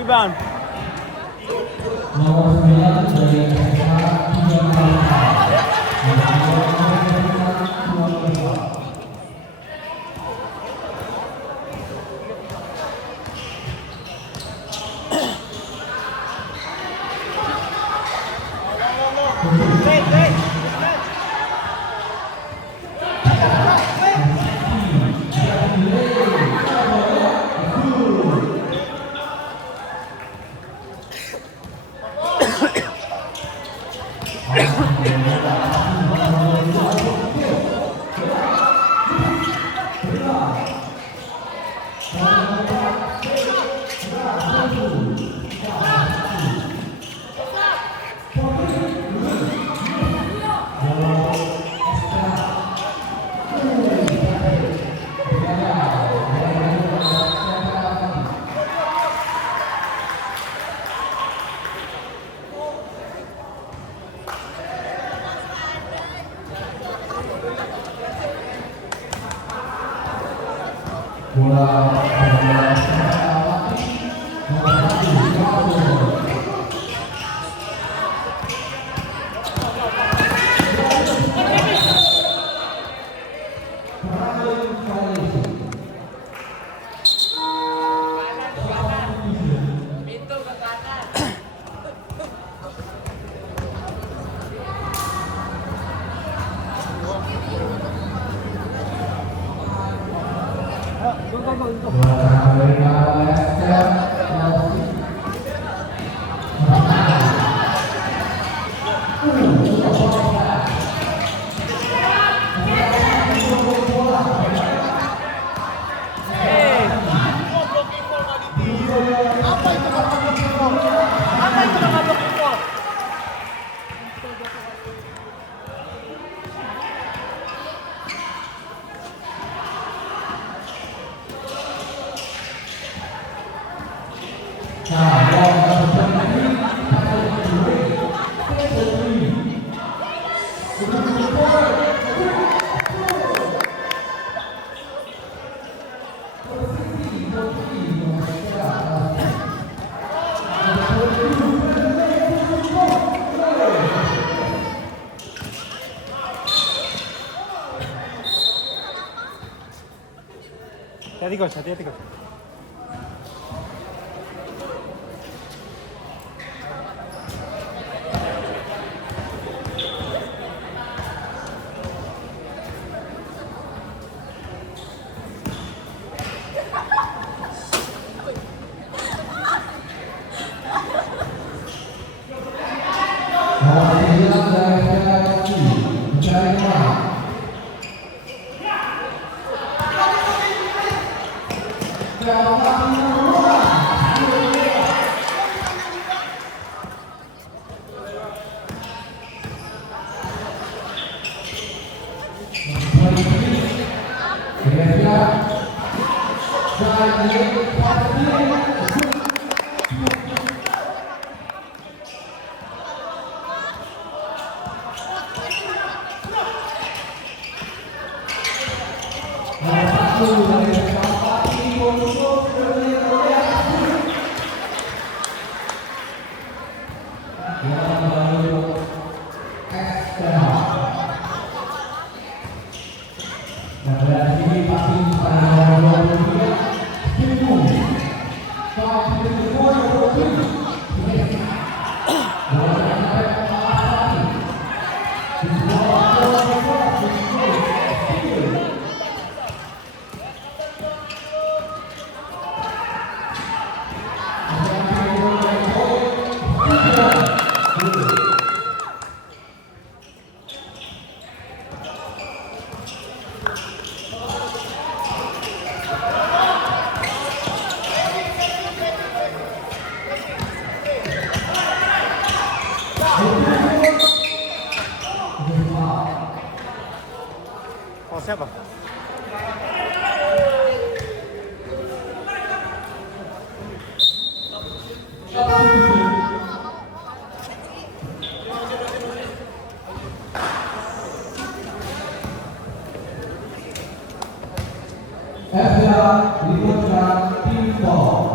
Rebound. Nomor 9 dari SMA 3 Hati-hati coach. Oh, siapa? FPA dibuatkan tim ball.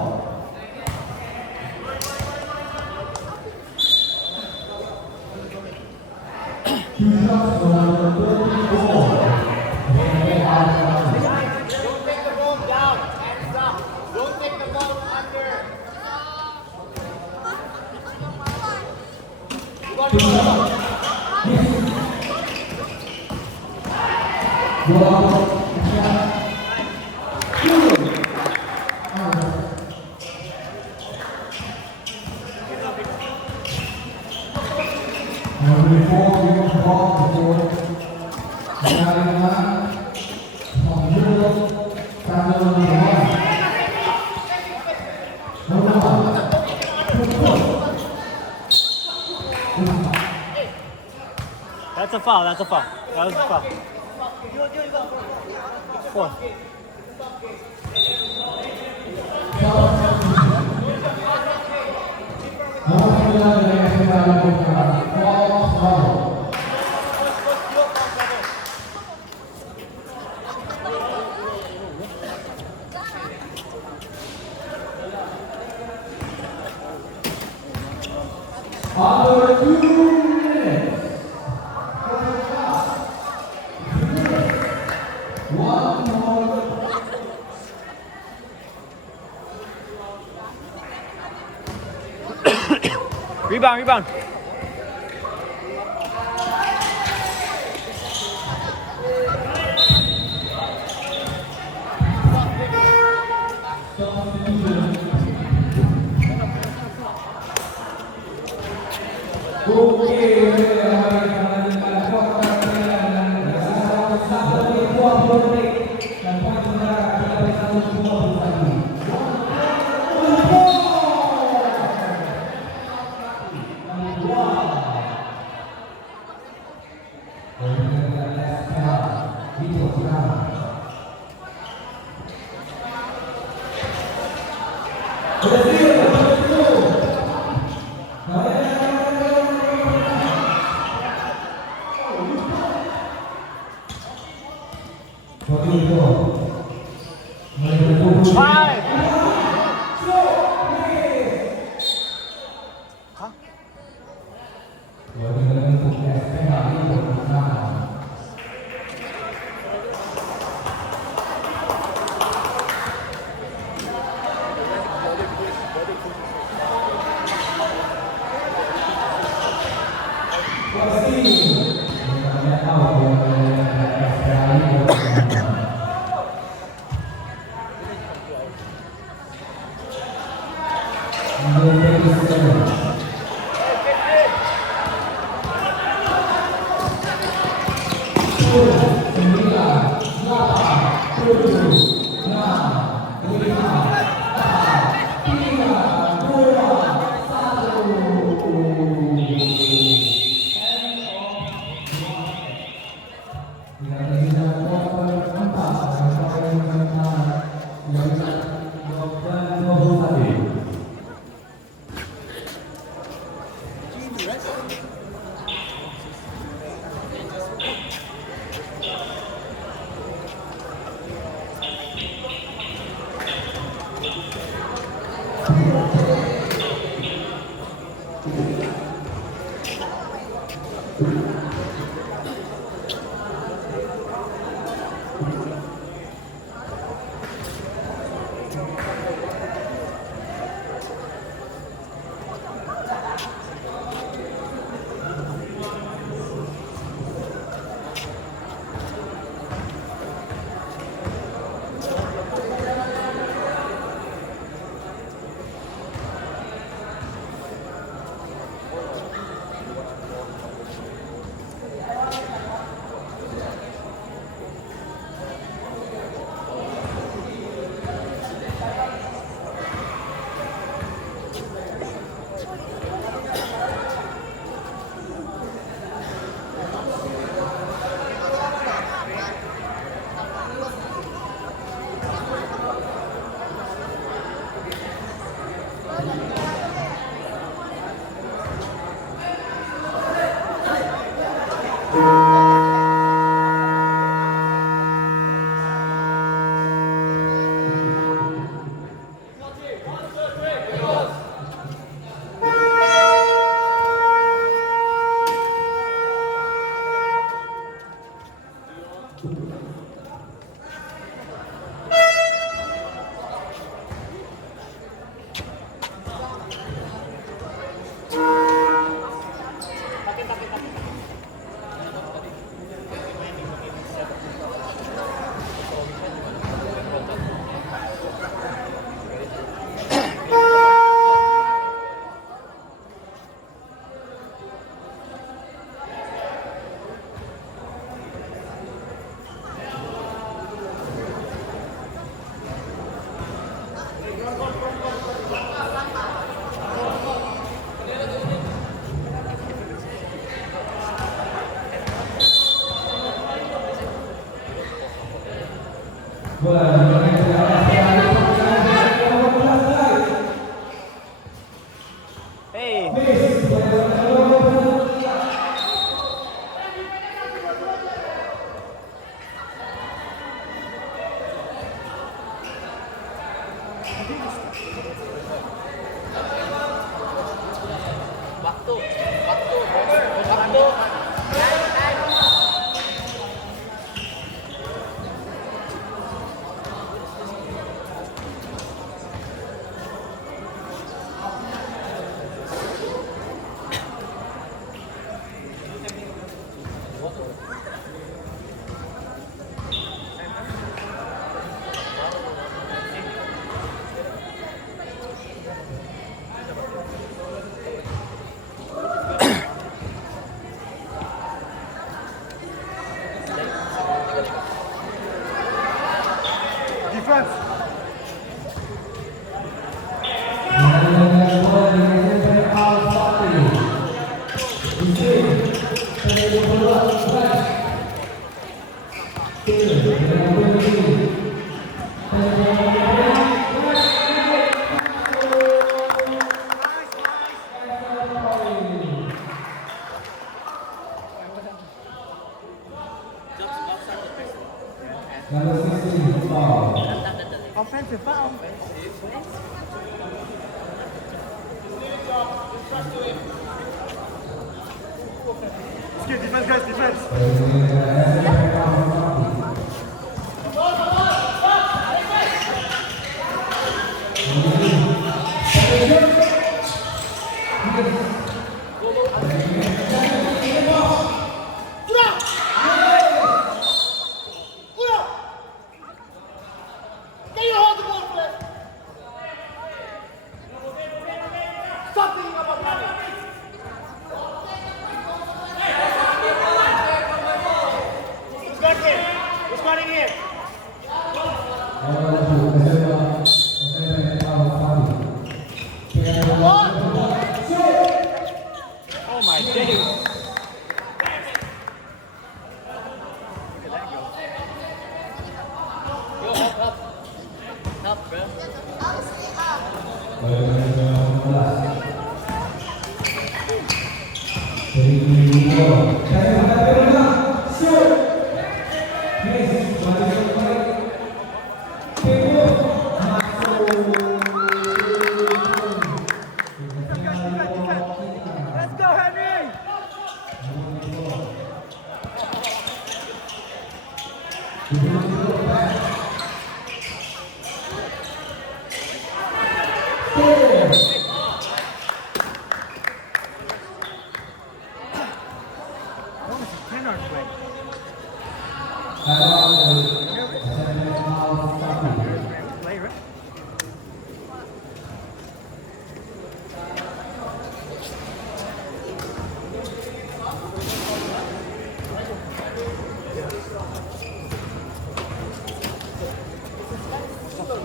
That's a foul. That's a foul. That was a foul. Four. Under 2 minutes. One more. Rebound, rebound. Five. Hah? Nah, Hey. Defense. Offensive foul. Let's get defense, guys, defense. Oh my days. Up, bro. Masuk Dua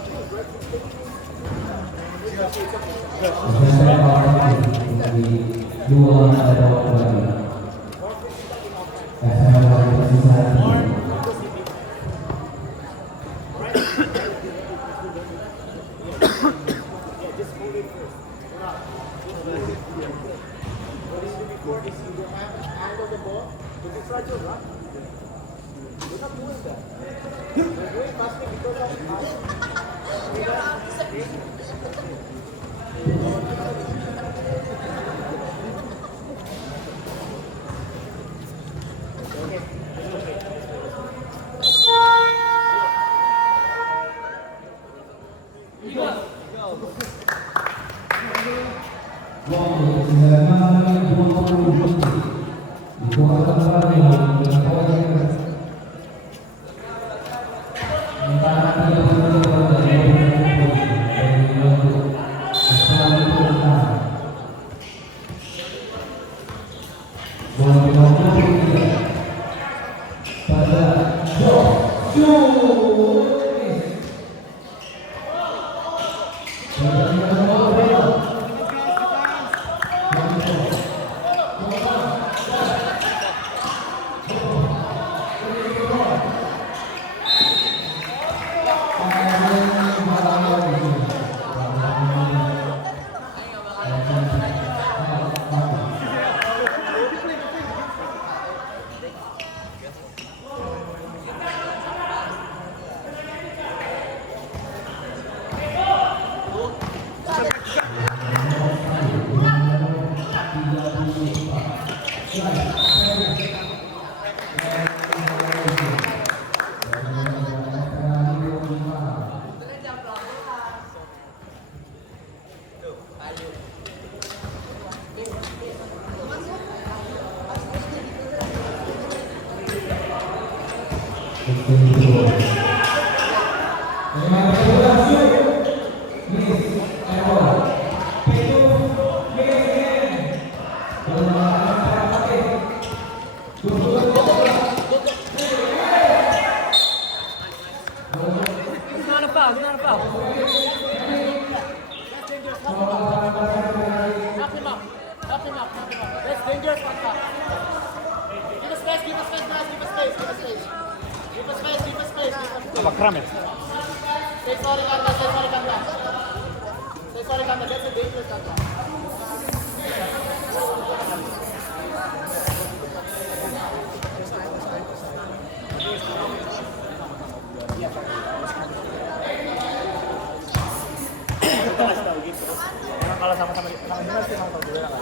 ada lagi. Apa Kramet? Say sorry, Kanta. Say sorry, Kanta. Say sorry, Kanta. That's a dangerous Kanta. Kalau sama-sama sama sih mau tahu juga kan.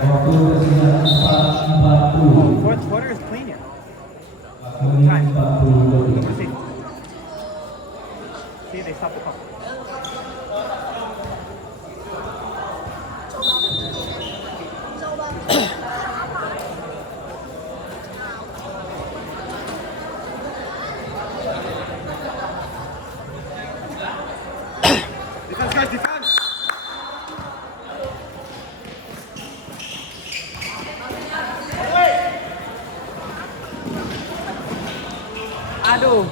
Waktu tersisa 4:40. Fourth quarter is clean yet. Menit 40 detik. See. See, they stopped the clock. Defense, guys, defense! Aduh.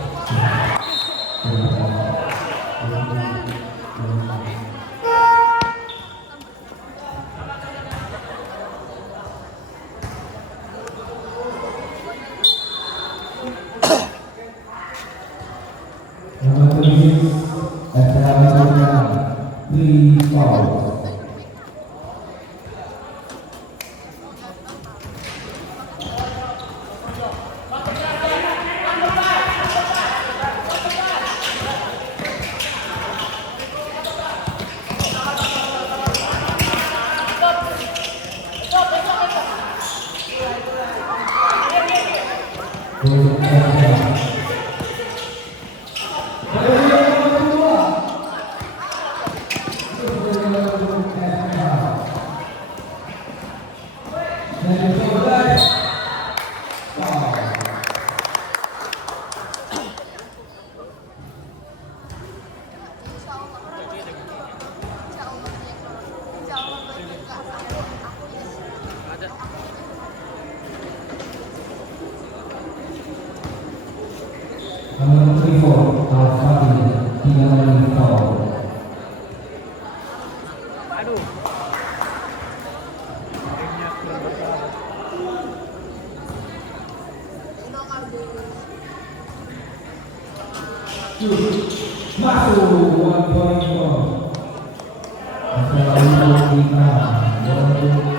Nomor 7, Estelina 3 foul. Untuk Estelina. Nomor 34, Al-Fatih, 3 kali foul. Aduh. Timnya kurang bersalah. Masuk 1 point ball. Masalah kita, Al-Fatih.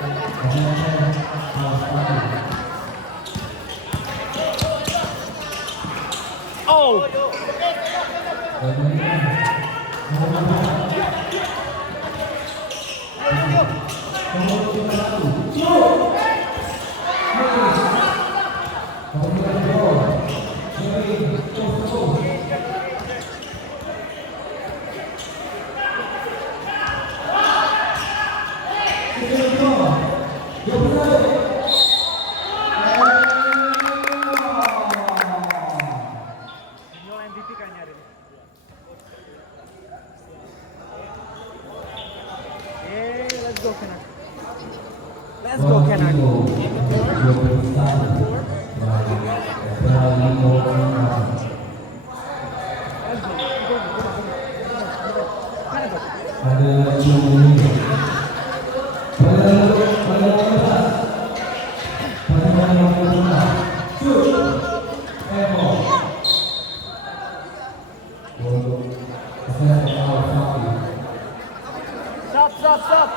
Oh. Jual MVP kayaknya hari ini. Let's go Kenak. Let's go Kenak. Stop.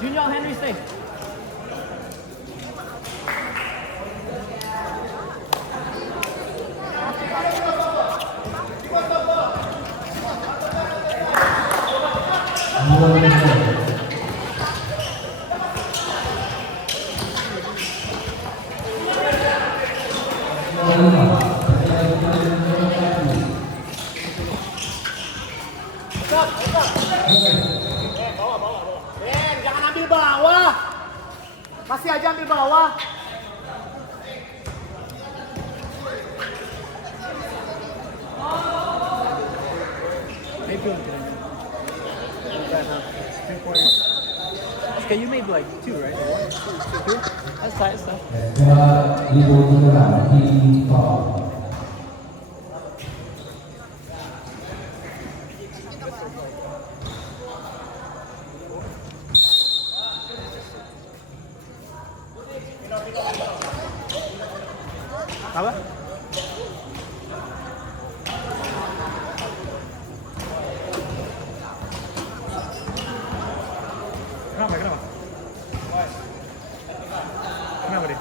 Junior Henry stay. Jangan ambil bawah. Masih aja ambil bawah. Maybe. Okay, you made like 2, right? Or 1, 2, 2. That's tight. Apa? Kenapa? Kenapa dia?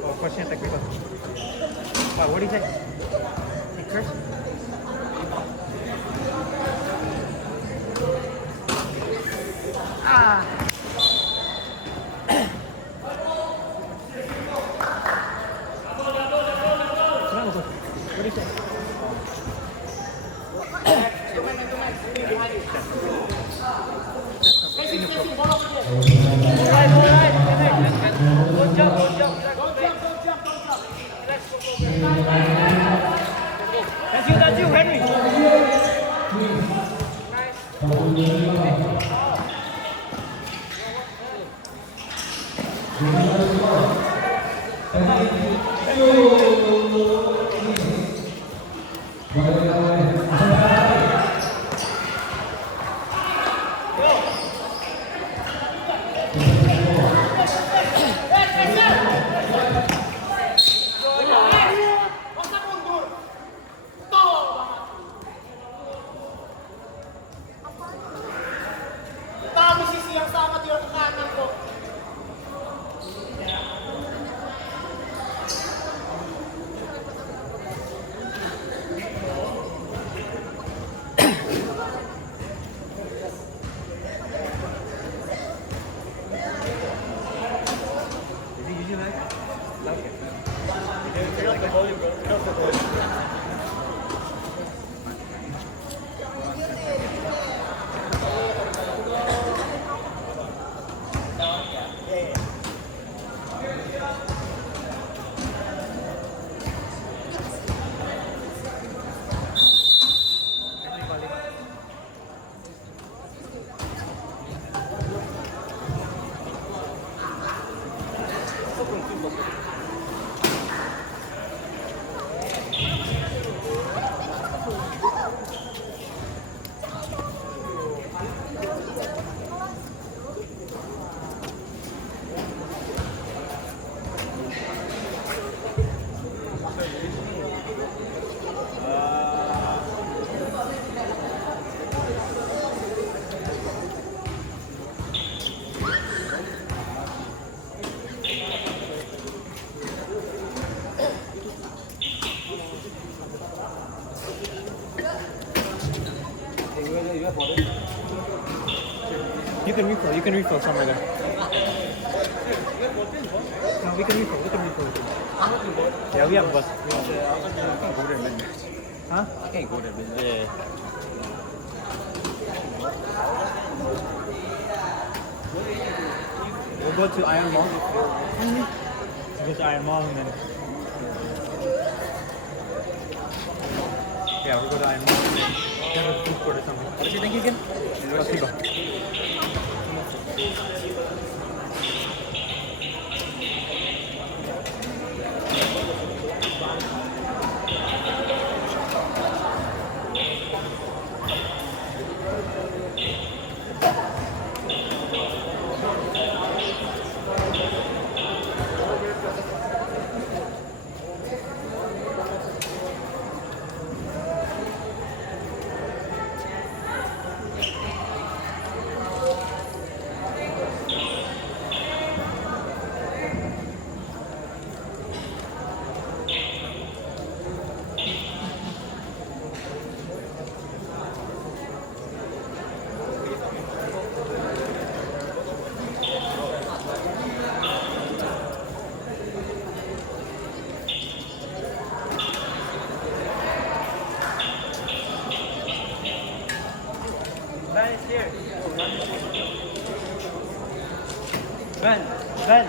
Oh, question technical. What did he say? He cursed? Ah! Kenapa tuh? What did he say? Alright. Good job. That's you, Henry. Tahu sisi yang sama dia ke kanan kok. You can refill somewhere there. No, we can refill. Yeah, we have a bus. Huh? I can't go there, man. Yeah. We'll go to Iron Mall. We'll go to Iron Mall and then. Yeah, we'll go to Iron Mall and then get a food court or something. What did you think again? Let's go. Ben.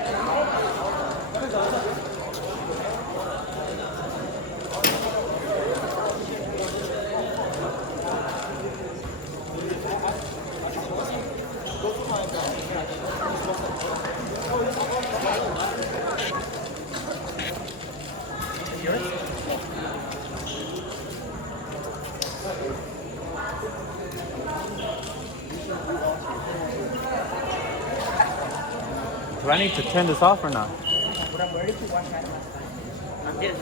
Do I need to turn this off or not? But I'm ready to wash my hands. Yes.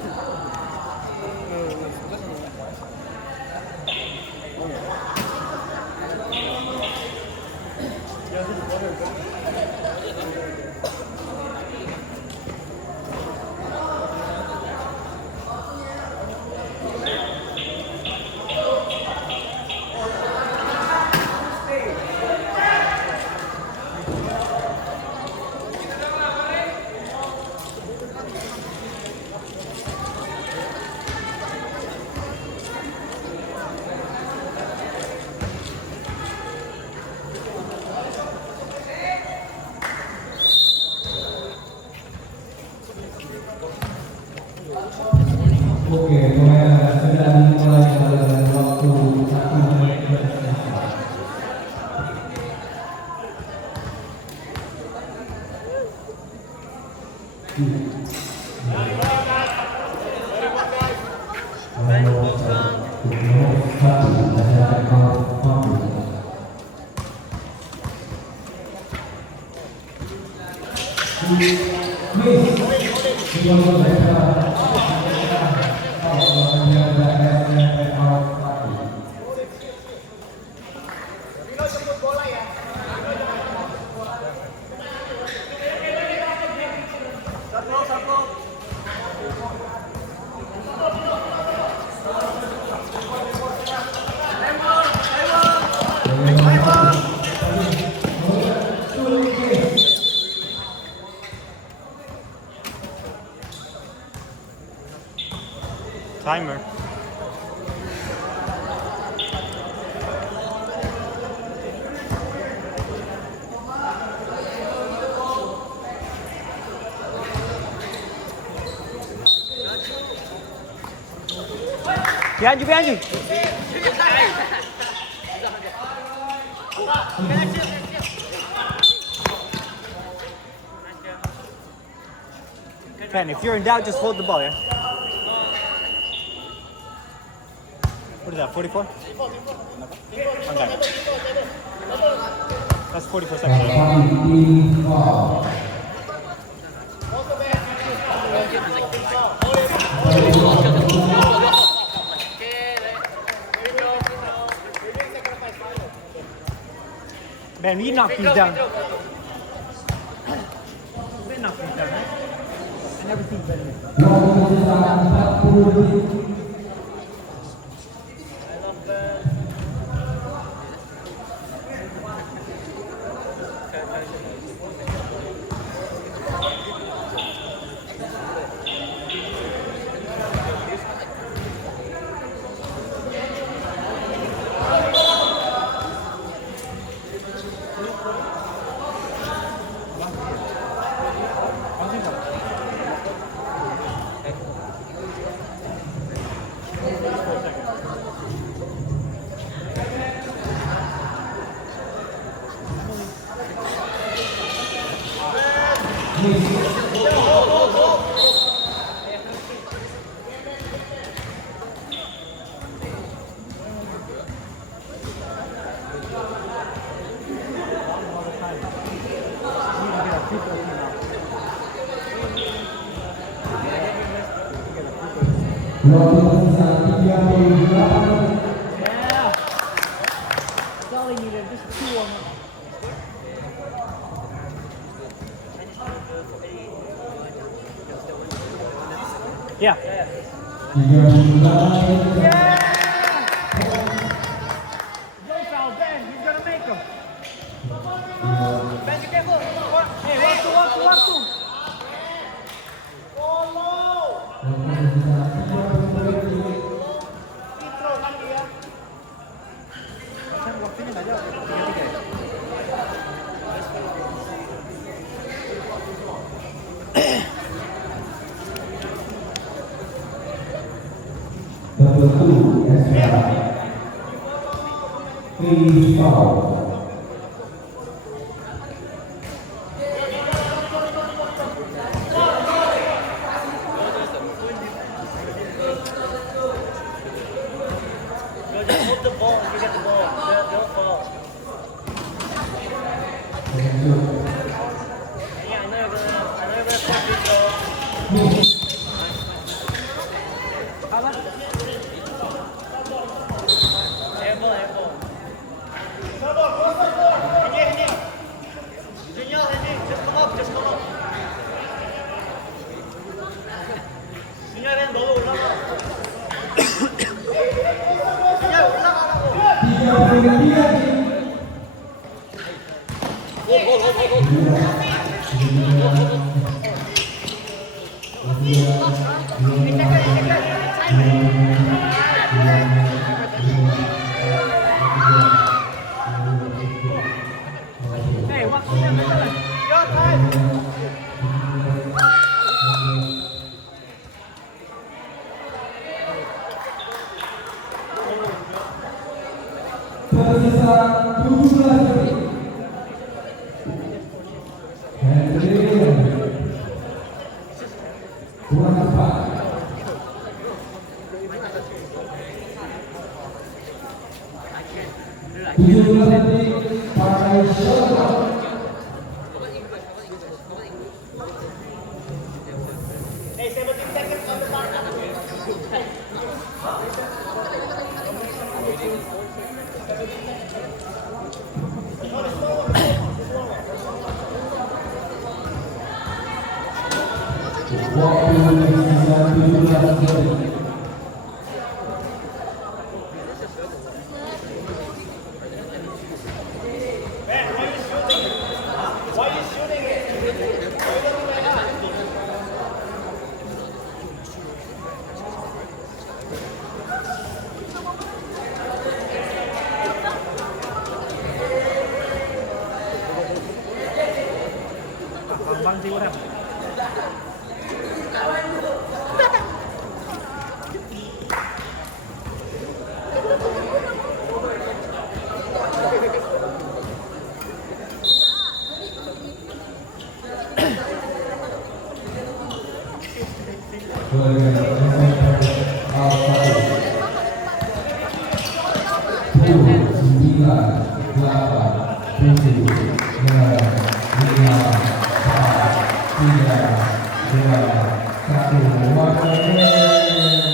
Oke, mulai sudah dimulai pada waktu 1 menit berselang. Timer. Behind you. Ken, if you're in doubt, just hold the ball, yeah? What is that, 44? One time. That's 44 seconds. Team foul. Man, we knocked these down. We knocked these down, right? I never seen better than this. Waktu sisa 40 detik. Waktu sisa 38. Yeah. That's all he needed, just 2 on him. Yeah. 38. Go foul, Ben. He's gonna make him. Ben, be careful. Hey, walk to. Waktunya nggak jauh, 3-3 ya? Double two, SPR. Team foul. Just hold the ball and you get the ball. They'll fall. Yeah, I know you're gonna play good ball. Airball. Henry. Junior, just come up. Junior, ven, 너도 올라가. Junior, 올라가라고. 33. Hey, walk to them. Your time. Tersisa 17 detik. Henry kurang cepat. 17 detik pakai shot. Hey, 17 seconds on the clock. Waktu sisa 17 detik. Why are you shooting it? Bang si orang. Satu,